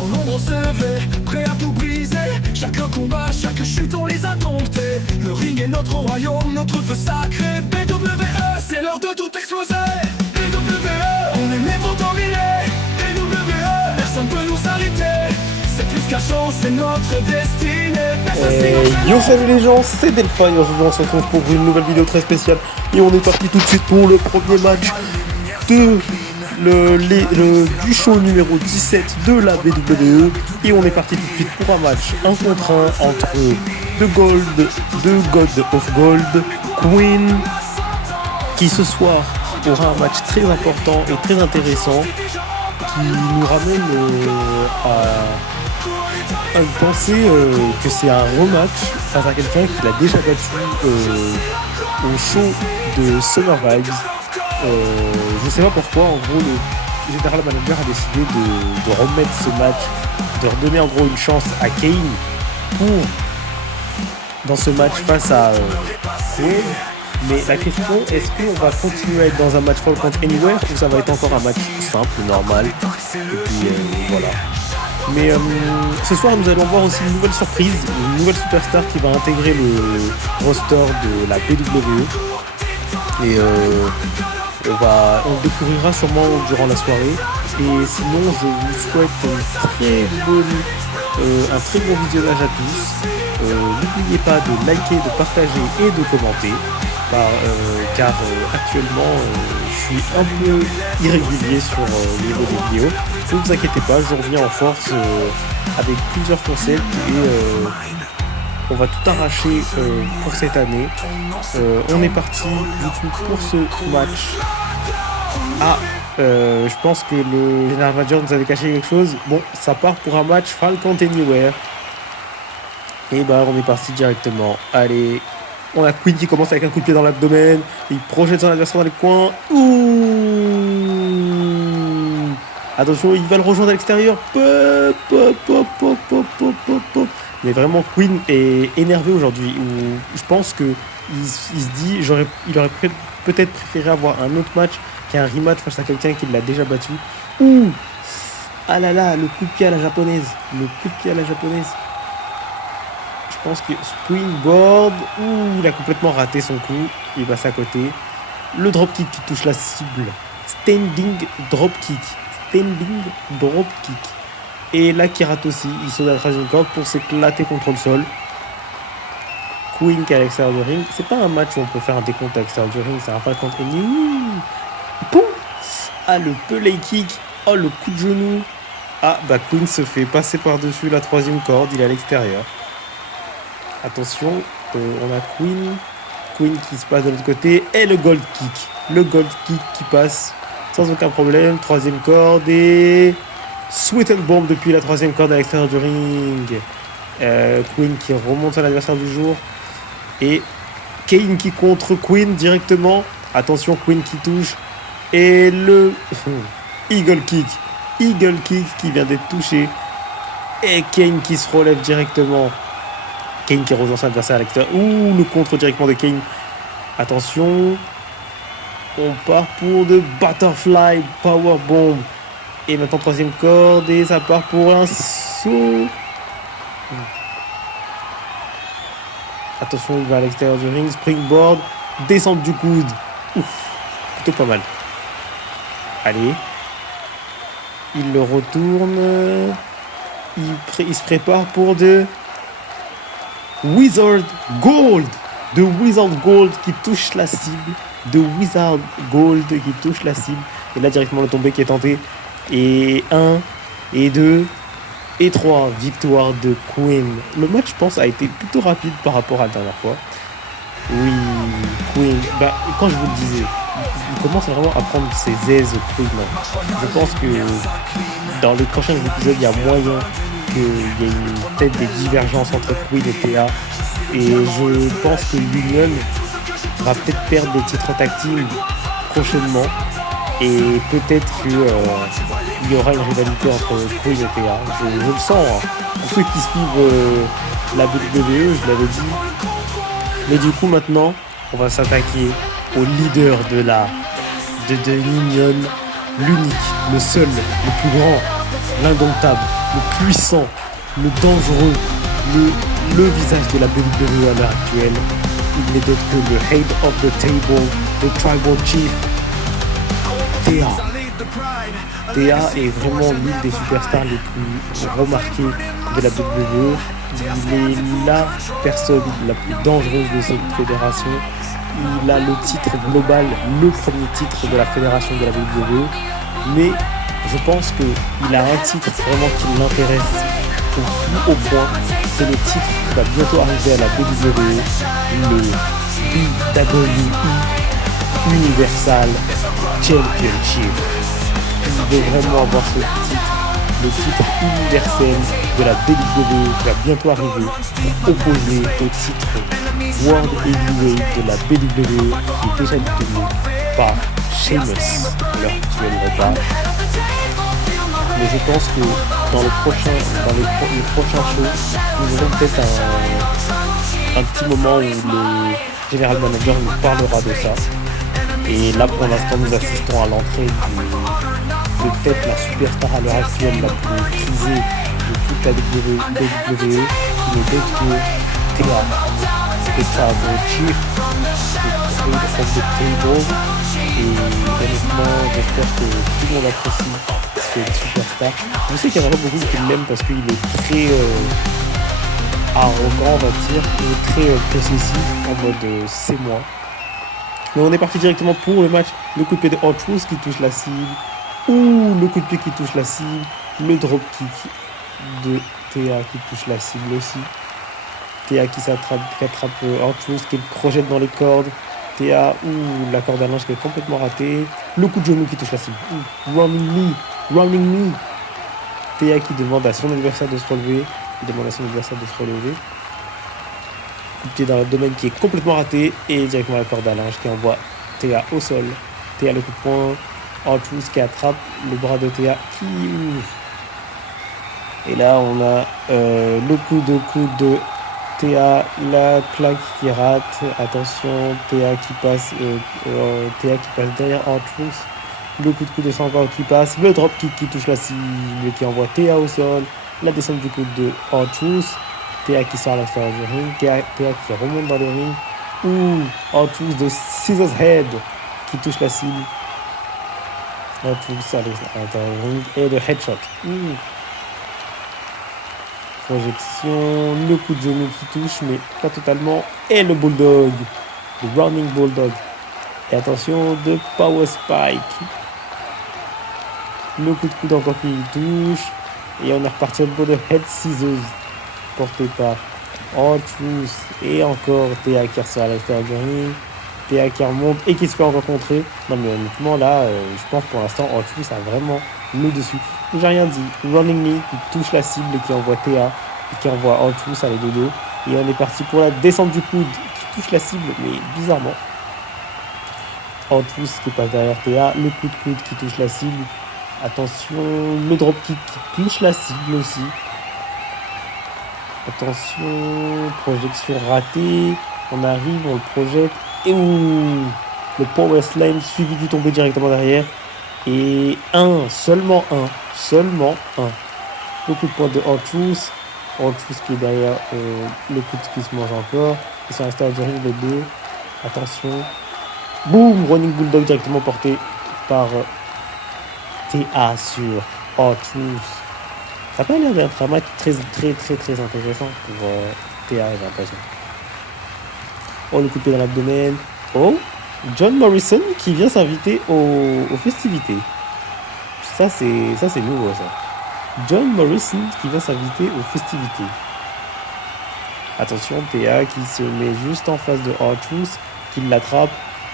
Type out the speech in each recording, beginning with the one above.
Ton ombre se levait, prêt à tout briser. Chaque combat, chaque chute, on les a domptés. Le ring est notre royaume, notre feu sacré. BWE, c'est l'heure de tout exploser. BWE, on est né pour dominer. BWE, personne peut nous arrêter. C'est plus qu'un chance, c'est notre destinée. Yo salut les gens, c'est Delphi et aujourd'hui on se retrouve pour une nouvelle vidéo très spéciale. Et on est parti tout de suite pour le premier match de du show numéro 17 de la BWE. Et on est parti tout de suite pour un match 1 contre 1 entre The God of Gold, Queen, qui ce soir aura un match très important et très intéressant qui nous ramène à penser que c'est un rematch face à quelqu'un qui l'a déjà battu au show de Summer Vibes. Je sais pas pourquoi, en gros le General Manager a décidé de remettre ce match, de redonner en gros une chance à Kane dans ce match face à Queen. Mais la question, est-ce qu'on va continuer à être dans un match Fall Count Anywhere ou ça va être encore un match simple, normal. Et puis voilà. Mais ce soir nous allons voir aussi une nouvelle surprise, une nouvelle superstar qui va intégrer le roster de la BWE. Et on le découvrira sûrement durant la soirée. Et sinon je vous souhaite un très bon visionnage à tous. N'oubliez pas de liker, de partager et de commenter. Car actuellement je suis un peu irrégulier sur le niveau des vidéos. Ne vous inquiétez pas, je reviens en force avec plusieurs concepts et on va tout arracher pour cette année. On est parti du coup pour ce match. Je pense que le General Manager nous avait caché quelque chose. Bon, ça part pour un match Fall Count Anywhere. Et on est parti directement. Allez, on a Queen qui commence avec un coup de pied dans l'abdomen. Il projette son adversaire dans les coins. Attention, il va le rejoindre à l'extérieur. Mais vraiment, Queen est énervé aujourd'hui. Je pense qu'il se dit il aurait peut-être préféré avoir un autre match qu'un rematch face à quelqu'un qui l'a déjà battu. Ah là là, le coup de pied à la japonaise. Je pense que Springboard, il a complètement raté son coup, il passe à côté. Le dropkick qui touche la cible. Standing dropkick. Et là qui rate aussi, il saute à la troisième corde pour s'éclater contre le sol. Queen qui est à l'extérieur du ring. C'est pas un match où on peut faire un décompte à l'extérieur du ring, c'est un Fall Count Anywhere. Poum. Le pelé kick. Le coup de genou. Queen se fait passer par-dessus la troisième corde, il est à l'extérieur. Attention, on a Queen qui se passe de l'autre côté et le gold kick qui passe sans aucun problème. Troisième corde et Sweet and Bomb depuis la troisième corde à l'extérieur du ring. Queen qui remonte à l'adversaire du jour et Kane qui contre Queen directement. Attention, Queen qui touche et le Eagle kick qui vient d'être touché et Kane qui se relève directement. Kane qui rejoint son adversaire à l'extérieur. Le contre directement de Kane. Attention. On part pour de Butterfly Powerbomb. Et maintenant troisième corde. Et ça part pour un saut. Attention, il va à l'extérieur du ring. Springboard. Descente du coude. Plutôt pas mal. Allez. Il le retourne. Il se prépare pour de Wizard Gold. De Wizard Gold qui touche la cible. Et là directement le tombé qui est tenté. Et 1, et 2, et 3. Victoire de Queen. Le match, je pense, a été plutôt rapide par rapport à la dernière fois. Oui, Queen. Quand je vous le disais, il commence vraiment à prendre ses aises Queen. Je pense que dans les prochains épisodes, il y a moyen qu'il y ait peut-être des divergences entre Queen et TA. Et je pense que Union va peut-être perdre des titres tag team prochainement. Et peut-être qu'il y aura une rivalité entre Queen et TA. Je le sens. Pour ceux qui suivent la WWE, je l'avais dit. Mais du coup, maintenant, on va s'attaquer au leader de Union, l'unique, le seul, le plus grand, l'indomptable. le puissant, le dangereux, le visage de la WWE à l'heure actuelle. Il n'est d'autre que le head of the table, le tribal chief, Thea. Thea est vraiment l'une des superstars les plus remarquées de la WWE. Il est la personne la plus dangereuse de cette fédération. Il a le titre global, le premier titre de la fédération de la WWE. Mais je pense qu'il a un titre vraiment qui l'intéresse au plus haut point. C'est le titre qui va bientôt arriver à la WWE, le WWE Universal Championship. Il veut vraiment avoir ce titre, le titre universel de la WWE qui va bientôt arriver pour opposer au titre World Heavyweight de la WWE qui est déjà détenu par Sheamus à l'heure actuelle repas. Mais je pense que dans les prochains shows, nous aurons peut-être un petit moment où le General Manager nous parlera de ça. Et là, pour l'instant, nous assistons à l'entrée de peut-être la superstar à l'heure actuelle la plus prisée de toute la WWE, qui n'est d'autre que Thea, le Tribal Chief, le Head of the Table. Et honnêtement, j'espère que tout le monde apprécie cette superstar. Je sais qu'il y en a beaucoup qui l'aiment parce qu'il est très arrogant, on va dire, il est très possessif, en mode c'est moi. Mais on est parti directement pour le match. Le coup de pied de R-Truth qui touche la cible. Ouh, le coup de pied qui touche la cible. Le drop kick de Thea qui touche la cible aussi. Thea qui attrape R-Truth qui le projette dans les cordes. Thea, ouh, la corde à linge qui est complètement ratée. Le coup de genou qui touche la cible. Ouh, running knee. Thea qui demande à son adversaire de se relever. Coup de pied dans l'abdomen qui est complètement raté et directement la corde à linge qui envoie Thea au sol. Thea le coup de poing. R-Truth qui attrape le bras de Thea qui ouvre. Et là on a le coup de Thea, la claque qui rate. Attention, Thea qui passe derrière R-Truth. Le coup de coude de son corps qui passe. Le drop kick qui touche la cible qui envoie Thea au sol. La descente du coude de R-Truth. Thea qui sort à l'extérieur du ring. Thea qui remonte dans le ring. Ouh, R-Truth de Scissors Head qui touche la cible. R-Truth à l'intérieur du ring. Et le headshot. Ouh. Projection. Le coup de genou qui touche, mais pas totalement. Et le bulldog. Le running bulldog. Et attention, de power spike. Le coup de coude encore qui touche. Et on est reparti au de head scissors. Porté par R-Truth et encore Thea qui ressort à l'extérieur du ring. Thea qui remonte et qui se fait encore contrer. Non mais honnêtement là, je pense pour l'instant R-Truth a vraiment le dessus. J'ai rien dit. Running knee qui touche la cible et qui envoie Thea et qui envoie R-Truth à les deux. Et on est parti pour la descente du coude qui touche la cible mais bizarrement. R-Truth qui passe derrière Thea. Le coup de coude qui touche la cible. Attention, le dropkick qui touche la cible aussi. Attention, projection ratée. On arrive, on le projette. Et ouh, le power slam suivi du tombé directement derrière. Et seulement un. Le coup de poing de R-Truth. R-Truth qui est derrière le coup qui se mange encore. Ils sont restés à du ring les deux. Attention. Boum, running bulldog directement porté par Thea sur R-Truth. Ça n'a pas l'air d'être un match très intéressant pour Thea, j'ai l'impression. Oh, le coup de pied dans l'abdomen. Oh, John Morrison qui vient s'inviter aux festivités. Ça, c'est nouveau, ça. John Morrison qui vient s'inviter aux festivités. Attention, Thea qui se met juste en face de R-Truth, qui l'attrape.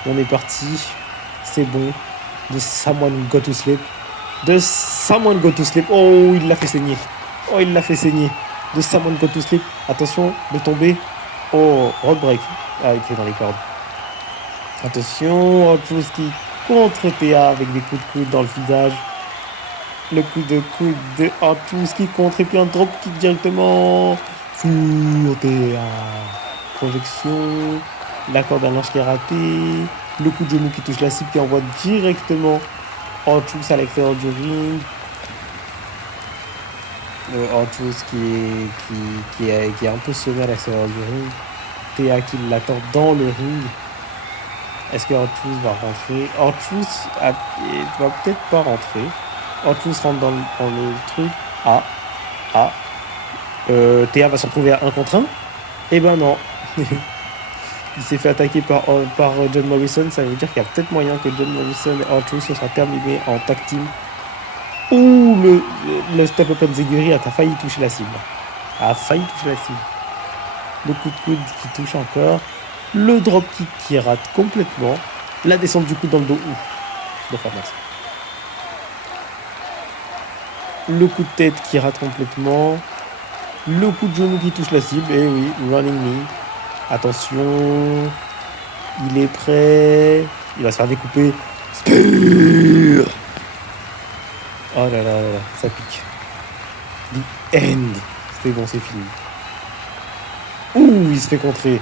On est parti. C'est bon. De Someone Got to Sleep. Oh, il l'a fait saigner. De Someone Got to Sleep. Attention de tomber. Oh, road break. Ah, il était dans les cordes. Attention, R-Truth qui contre Thea avec des coups de coude dans le visage. Le coup de coude de R-Truth qui contre et puis un drop kick directement sur Thea. Projection. La corde à linge qui est ratée. Le coup de genou qui touche la cible qui envoie directement R-Truth à l'extérieur du ring. R-Truth qui est un peu semé à l'extérieur du ring. Théa qui l'attend dans le ring. Est-ce que R-Truth va rentrer? R-Truth va peut-être pas rentrer. R-Truth rentre dans le truc. Théa va se retrouver à 1 contre 1. Eh ben non. Il s'est fait attaquer par John Morrison. Ça veut dire qu'il y a peut-être moyen que John Morrison et R-Truth se sera terminé en tag team. Ouh, le step-up Enziguri a failli toucher la cible. Le coup de coude qui touche encore. Le dropkick qui rate complètement. La descente du coude dans le dos. Ouf, de force. Le coup de tête qui rate complètement. Le coup de genou qui touche la cible. Et oui, running knee. Attention. Il est prêt. Il va se faire découper. Spear. Oh là là là, ça pique. The end. C'était bon, c'est fini. Ouh, il se fait contrer.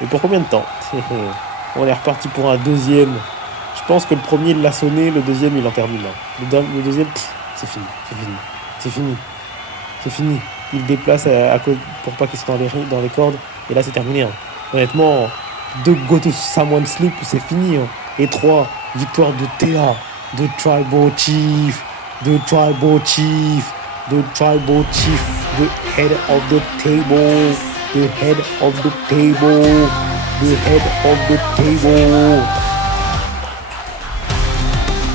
Mais pour combien de temps? On est reparti pour un deuxième. Je pense que le premier, il l'a sonné. Le deuxième, il en termine. Le deuxième, c'est fini. Il déplace pour pas qu'il soit dans les cordes. Et là, c'est terminé. Honnêtement, 2 go to someone sleep, c'est fini. Et 3, victoire de Théa, de Tribal Chief, the head of the table,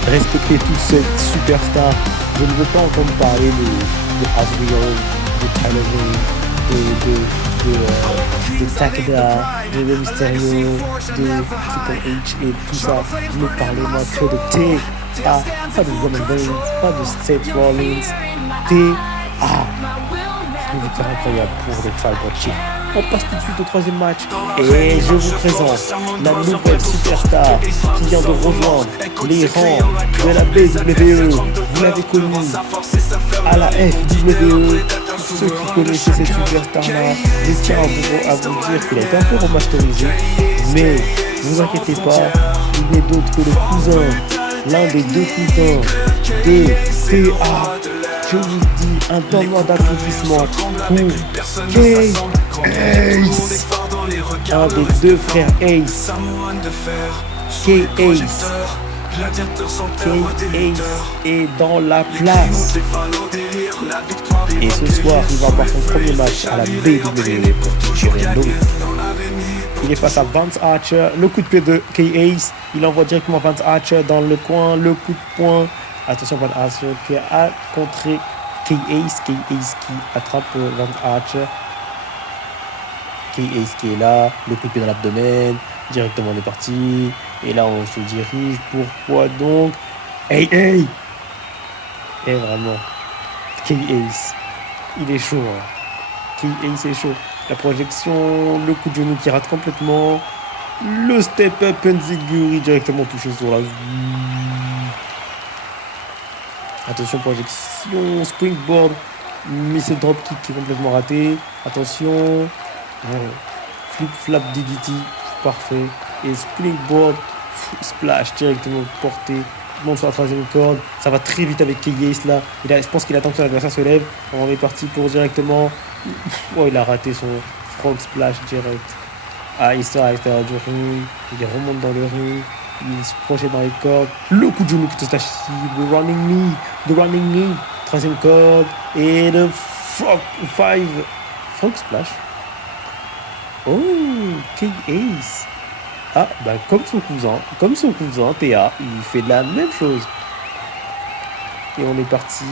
Respectez tous cette superstar. Je ne veux pas entendre parler de Asriel, de Tyler, de Takeda, de Mysterio, de Triple H et tout ça. Ne parlez-moi que de T.A. Pas de Roman Reigns, pas de Seth Rollins. T.A. Une victoire incroyable pour le Tribal Chief. On passe tout de suite au 3e match et je vous présente la nouvelle superstar qui vient de rejoindre les rangs de la WWE. Vous l'avez connue à la FWE. Ceux qui connaissaient cette superstar-là, je tiens à vous dire qu'il a été un peu remasterisé, mais ne vous inquiétez pas, il n'est d'autre que le cousin, l'un des 2 cousins de T.A. Je vous dis un tournoi d'applaudissements pour K-Ace, un des 2 frères Ace. K-Ace est dans la place. Et ce soir, il va avoir son premier match à la WWE. Il est face à Vance Archer. Le coup de pied de K-Ace. Il envoie directement Vance Archer dans le coin. Le coup de poing. Attention, Vance Archer qui a contré K-Ace. K-Ace qui attrape Vance Archer. K-Ace qui est là. Le coup de pied dans l'abdomen. Directement, on est parti. Et là, on se dirige. Pourquoi donc? Hey! Et vraiment, K-Ace, il est chaud. K-Ace est chaud. La projection, le coup de genou qui rate complètement. Le step-up Enziguri directement touché sur la... Attention, projection, springboard, missile dropkick qui est complètement raté. Attention, flip-flap DDT, parfait. Et springboard, splash directement porté. Monte sur la 3e corde. Ça va très vite avec K-Ace là. Je pense qu'il attend que son adversaire se lève. On est parti pour directement... Oh, il a raté son frog splash direct. Il sort à l'extérieur du ring. Il remonte dans le ring. Il se projette dans les cordes. Le coup de genou qui touche la cible. Le running knee. 3e corde. Et le frog splash. Oh, K-Ace. Comme son cousin, Théa, il fait la même chose. Et on est parti,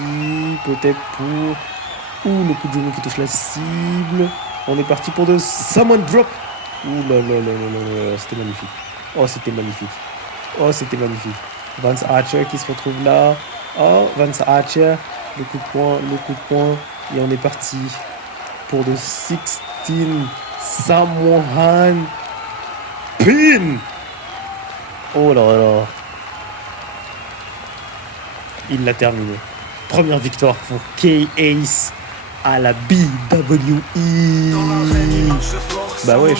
peut-être pour... le coup de genou qui touche la cible. On est parti pour de Samoan Drop. Ouh là, c'était magnifique. C'était magnifique. Vance Archer qui se retrouve là. Vance Archer, le coup de poing. Et on est parti pour de 16 Samoan Pin. Oh là là. Il l'a terminé. Première victoire pour K-Ace à la WWE. Bah ouais,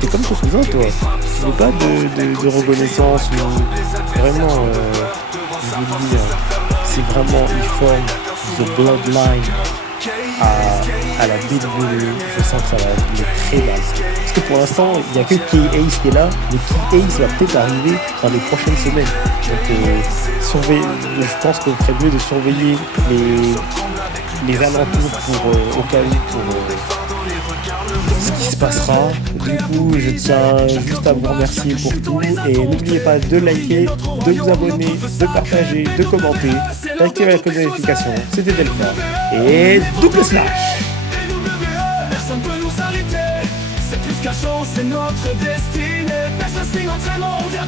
t'es comme ton cousin, toi. Tu veux pas de reconnaissance ou... Vraiment, je veux le dire. si vraiment ils forment The Bloodline à la WWE, je sens que ça va être très mal. Parce que pour l'instant, il n'y a que Key Ace qui est là, mais Key Ace va peut-être arriver dans les prochaines semaines. Donc, je pense qu'on ferait mieux de surveiller les alentours au cas où pour ce qui se passera. Du coup, je tiens juste à vous remercier pour tout et n'oubliez pas de liker, de vous abonner, de partager, de commenter, d'activer la cloche de notification. C'était Delphin et double slash. Personne peut nous arrêter. C'est plus qu'un show, c'est notre destinée. Personne signe entraînement, on vient